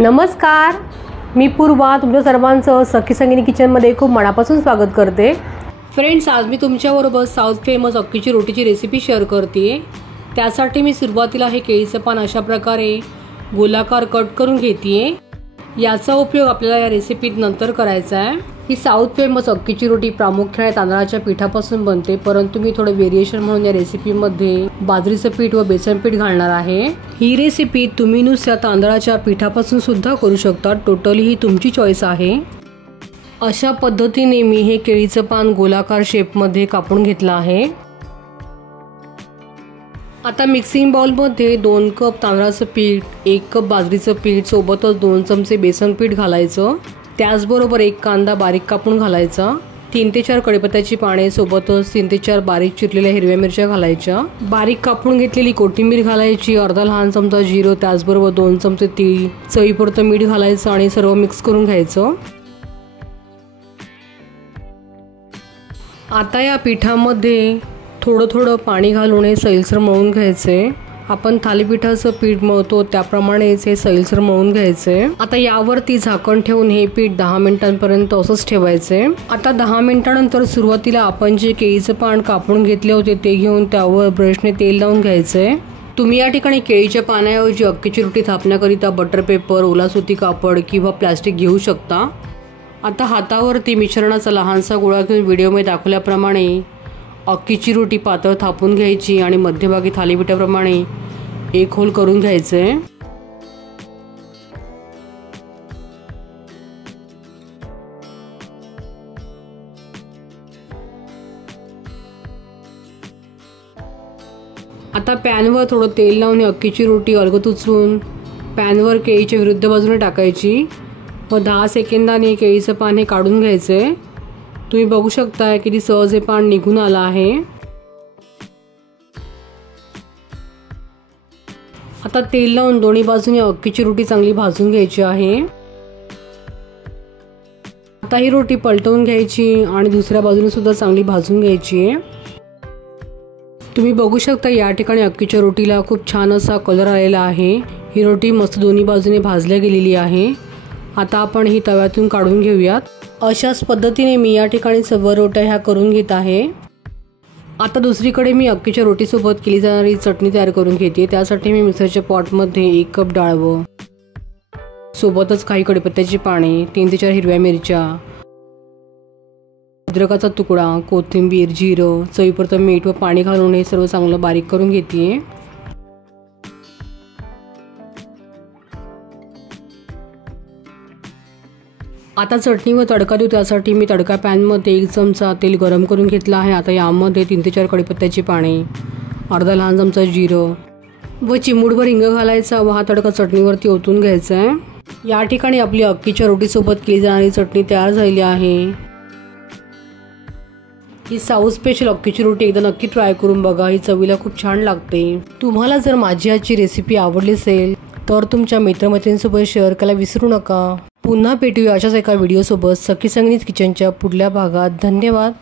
नमस्कार, मी पूर्वा तुमच्या सर्वांचं सखी संगिनी किचनमध्ये खूप मनापासून स्वागत करते। फ्रेंड्स, आज मी तुमच्याबरोबर साऊथ फेमस अक्कीची रोटीची रेसिपी शेअर करते। त्यासाठी मी सुरुवातीला हे केळीचं पान अशा प्रकारे गोलाकार कट करून घेते। याचा उपयोग आपल्याला या रेसिपीत नंतर करायचा आहे। ही साऊथ फेमस अक्कीची रोटी प्रामुख्याने तांदळाच्या पिठापासून बनते, परंतु मी थोडं व्हेरिएशन म्हणून या रेसिपीमध्ये बाजरीचं पीठ व बेसन पीठ घालणार आहे। ही रेसिपी तुम्ही नुसत्या तांदळाच्या पिठापासून सुद्धा करू शकता, टोटली ही तुमची चॉईस आहे। अशा पद्धतीने मी हे केळीचं पान गोलाकार शेपमध्ये कापून घेतलं आहे। आता मिक्सिंग बाउलमध्ये 2 कप तांदळाचं पीठ, 1 कप बाजरीचं पीठ सोबतच 2 चमचे बेसन पीठ घालायचं। त्याचबरोबर 1 कांदा बारीक कापून घालायचा, 3 ते 4 कढीपत्त्याची पाने सोबतच 3 ते 4 बारीक चिरलेल्या हिरव्या मिरच्या घालायच्या, बारीक कापून घेतलेली कोथिंबीर घालायची, अर्धा लहान चमचा जिरं, त्याचबरोबर 2 चमचे तीळ, चवीपुरतं मीठ घालायचं आणि सर्व मिक्स करून घ्यायचं। आता या पिठामध्ये थोडं पाणी घालून हे सैलसर मळून घ्यायचे। आपण थालीपीठाचं पीठ मळतो त्याप्रमाणेच हे सैलसर मळून घ्यायचे। आता यावरती झाकण ठेवून हे पीठ 10 मिनिटांपर्यंत असंच ठेवायचे। आता 10 मिनिटांनंतर सुरुवातीला आपण जे केळीचं पान कापून घेतले होते ते घेऊन त्यावर ब्रशने तेल लावून घ्यायचे। तुम्ही या ठिकाणी केळीच्या पानाऐवजी अक्कीची रोटी थापण्याकरिता बटर पेपर, ओला सुती कापड किंवा प्लास्टिक घेऊ शकता। आता हातावरती मिश्रणाचा लहानसा गोळा घेऊन व्हिडिओमध्ये दाखवल्याप्रमाणे अक्कीची रोटी पातळ थापून घ्यायची आणि मध्यभागी थालीपीठाप्रमाणे एक होल करून घ्यायचे। आता पॅनवर थोडं तेल लावून अक्कीची रोटी अलगद उचलून पॅनवर केळीच्या विरुद्ध बाजूने टाकायची व 10 सेकंदांनी केळीचं पान हे काढून घ्यायचे। तुम्ही बघू शकता किती सहज हे पान निघून आलं आहे। आता तेल लावून दोन्ही बाजूने अक्कीची रोटी चांगली भाजून घ्यायची आहे। आता ही रोटी पलटवून घ्यायची आणि दुसऱ्या बाजूने सुद्धा चांगली भाजून घ्यायची आहे। तुम्ही बघू शकता या ठिकाणी अक्कीच्या रोटीला खूप छान असा कलर आलेला आहे। ही रोटी मस्त दोन्ही बाजूने भाजल्या गेलेली आहे। आता आपण ही तव्यातून काढून घेऊयात। अशाच पद्धतीने मी या ठिकाणी सर्व रोट्या ह्या करून घेत आहे। आता दुसरीकडे मी अक्कीच्या रोटीसोबत केली जाणारी चटणी तयार करून घेते। त्यासाठी मी मिक्सरच्या पॉटमध्ये 1 कप डाळवं, सोबतच काही कढीपत्त्याची पाने, 3 ते 4 हिरव्या मिरच्या, अद्रकाचा तुकडा, कोथिंबीर, जिरं, चवीपुरतं मीठ व पाणी घालून हे सर्व चांगलं बारीक करून घेते। आता चटणीवर तडका देऊ, त्यासाठी मी तडका पॅनमध्ये 1 चमचा तेल गरम करून घेतलं आहे। आता यामध्ये 3 ते 4 कढीपत्त्याची पाने, अर्धा लहान चमचा जिरं व चिमूटभर हिंग घालायचा व हा तडका चटणीवरती ओतून घ्यायचा आहे। या ठिकाणी आपली अक्कीच्या रोटीसोबत केली जाणारी चटणी तयार झाली आहे। ही साऊथ स्पेशल अक्कीची रोटी एकदा नक्की ट्राय करून बघा, ही चवीला खूप छान लागते। तुम्हाला जर माझी आजची रेसिपी आवडली असेल तर तुमच्या मित्रमैत्रिणींसोबत शेअर करायला विसरू नका। पुन्हा भेटूया अशाच एका व्हिडिओसोबत सखी संगिनी किचनच्या पुढल्या भागात। धन्यवाद।